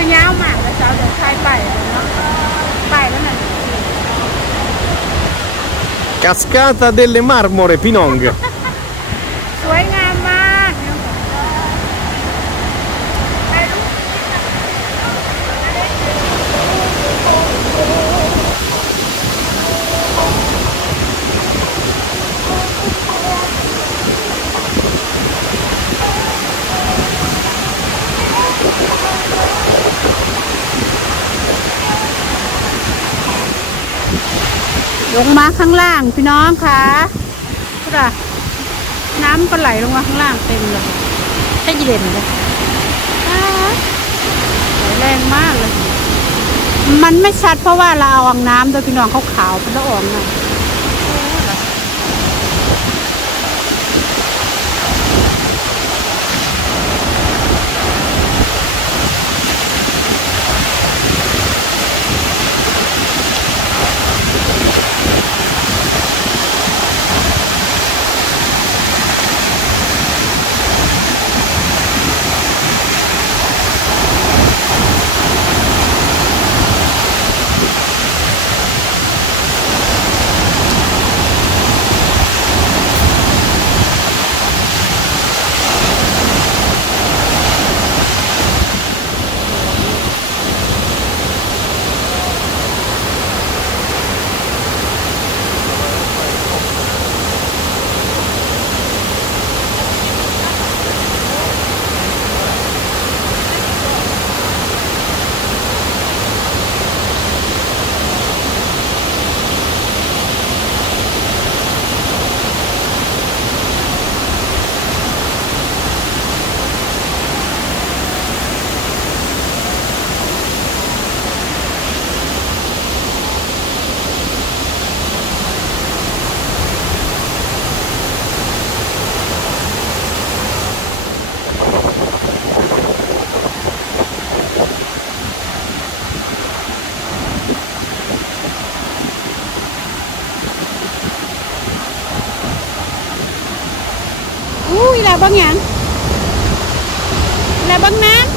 อยาวมากแล้วเจ้าเดี๋ยวใครไปเนาะไปแล้วนั่น Cascata delle Marmore Pinong สวยงามมากลงมาข้างล่างพี่น้องค่ะน้ำก็ไหลลงมาข้างล่างเต็มเลยแค่เย็นเลยไหลแรงมากเลยมันไม่ชัดเพราะว่าเราเอาน้ำโดยพี่น้องเขาขาวเป็นละอองนะlà băng nhãn là băng nán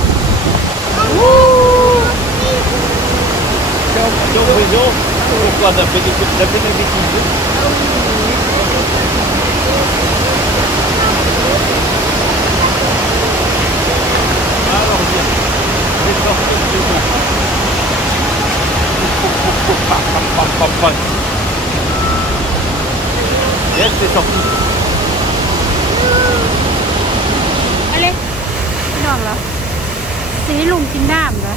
Trong video còn là benedict Yes, c'est sorti. น้องเหรอสีลุงกินน้ำเหรอ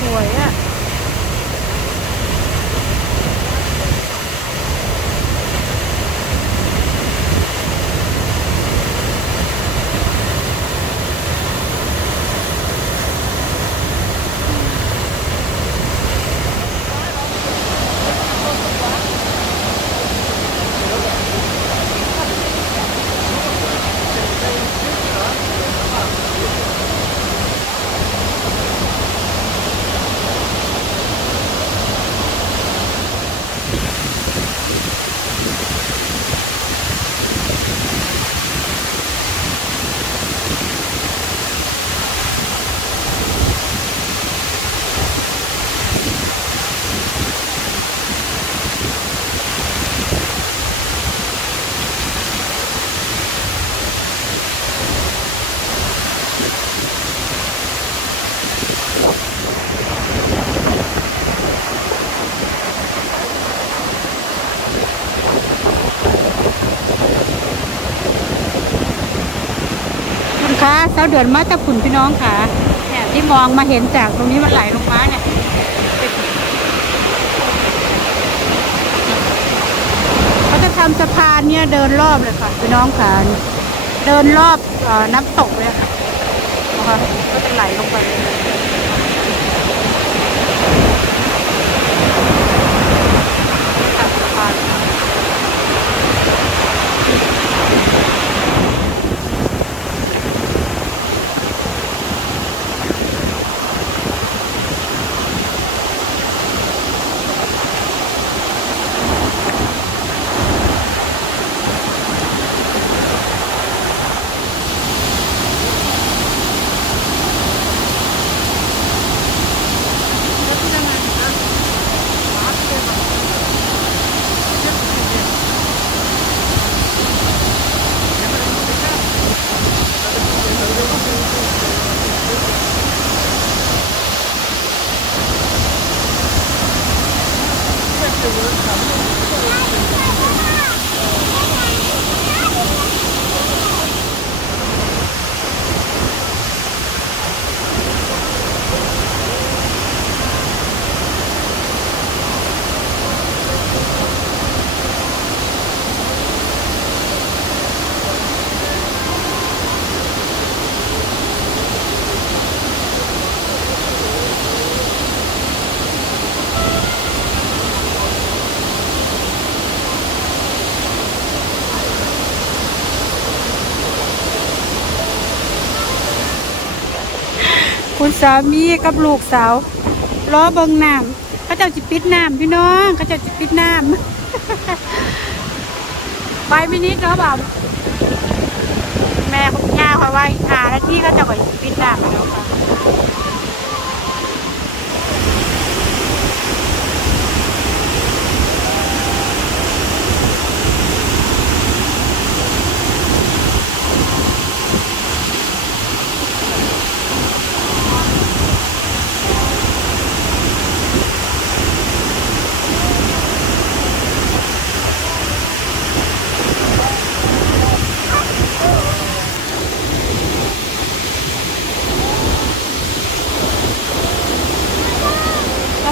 สวยอ่ะค่ะเสาเดือนมาจากขุนพี่น้องค่ะเนี่ยที่มองมาเห็นจากตรงนี้มันไหลลงมาเนี่ยเขาจะทำสะพานเนี่ยเดินรอบเลยค่ะพี่น้องค่ะเดินรอบน้ำตกเลยค่ะนะคะก็จะไหลลงไปสะพาน ค คุณสามีกับลูกสาวล้อเบิงน้ำเขาเจ้าจิปิดน้ำพี่น้องเขาเจ้าจิปิดน้ำ ไปมินิดเนาะบ่าวแม่ของย่าคอยว่าหาแล้วที่เขาเจ้าก็จิปิดน้ำแล้วค่ะ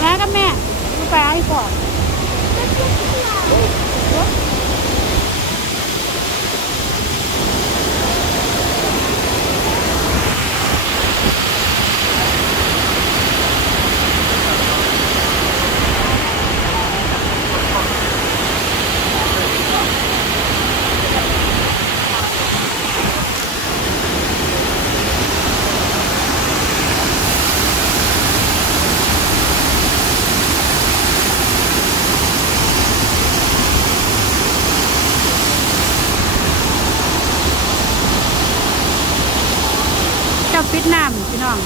แล้วก็แม่ดูไปให้ก่อน เจ้าปิดน้ำพี่น้อง